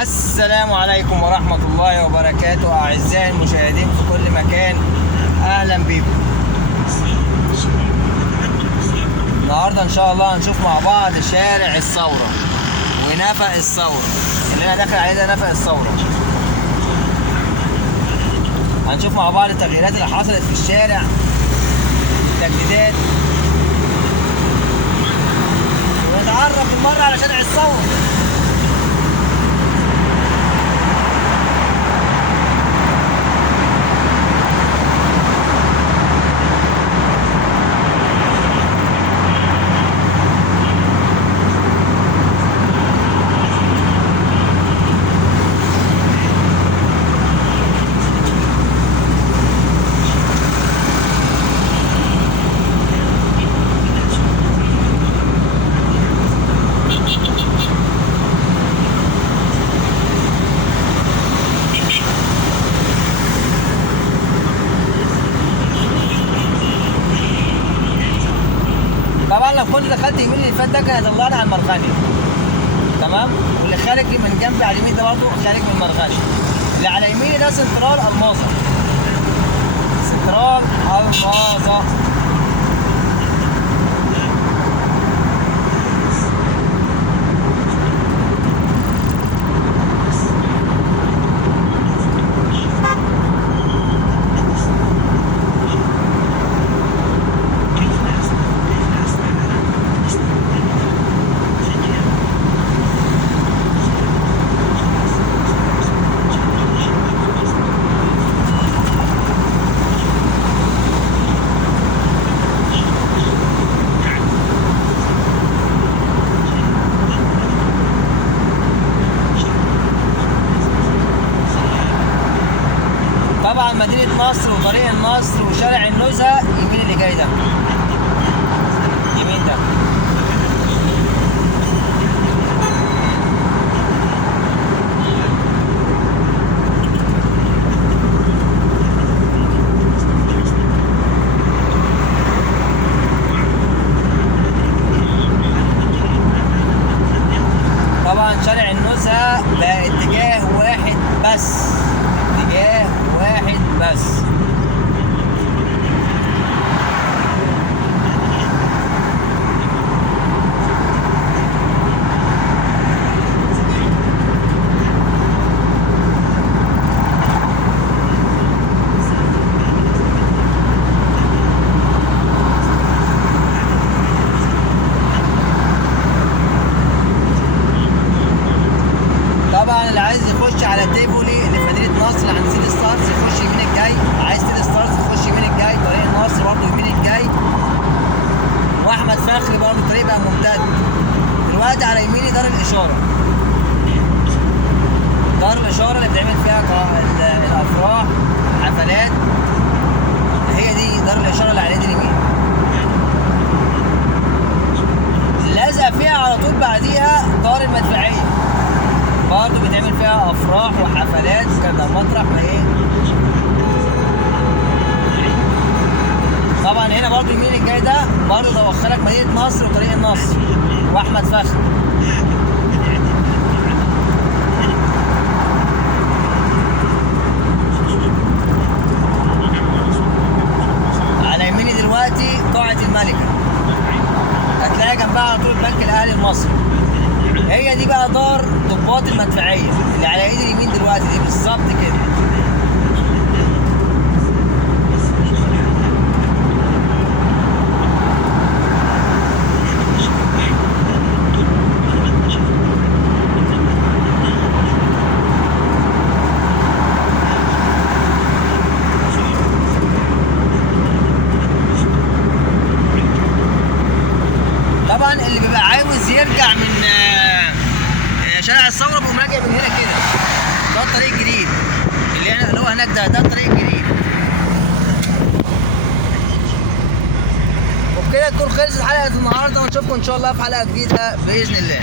السلام عليكم ورحمة الله وبركاته أعزائي المشاهدين في كل مكان، أهلا بيكم. النهاردة إن شاء الله هنشوف مع بعض شارع الثورة ونفق الثورة اللي أنا داخل عليه ده نفق الثورة. هنشوف مع بعض التغييرات اللي حصلت في الشارع، التجديدات، ونتعرف بالمرة على شارع الثورة. طبعا لو كنت دخلت يمين اللي فات ده كان هيطلعني على المرغني، تمام؟ واللي خارج من جنبي على اليمين ده برضه خارج من المرغني. اللي على يميني ده سنترال الماظة، سنترال الماظة. طبعا مدينة نصر وطريق النصر وشارع النزهة يمين اللي جاي ده، يمين ده. طبعا شارع النزهة بقى اتجاه واحد بس، اتجاه واحد بس. طبعا اللي عايز يخش على تيفولي اللي في مدينة نصر عند سيتي ستارز يخش يمين الجاي، عايز سيتي ستارز يخش يمين الجاي، طريق النصر برضه يمين الجاي، واحمد فخري برضه الطريق بقى ممتد. دلوقتي على يميني دار الإشارة، دار الإشارة اللي بتعمل فيها الأفراح، حفلات، هي دي دار الإشارة اللي على يد اليمين. لازقة فيها على طول بعديها دار المدفعية، برضه بيتعمل فيها افراح وحفلات كده مطرح ما ايه. طبعا هنا برضه يمين الجاي ده برضه دوخلك مدينة نصر وطريق النصر واحمد فخري. على يميني دلوقتي قاعة الملكة، هتلاقي جنبها على طول البنك الاهلي المصري. هي دي بقى دار ضباط المدفعية اللي على ايد اليمين دلوقتي دي بالظبط كده. طبعا اللي بيبقى عاوز يرجع من شارع الثورة بيقوم راجع من هنا كده، ده الطريق الجديد اللي هو هناك ده الطريق الجديد. وبكده تكون خلصت حلقة النهارده، ونشوفكم ان شاء الله في حلقة جديدة بإذن الله.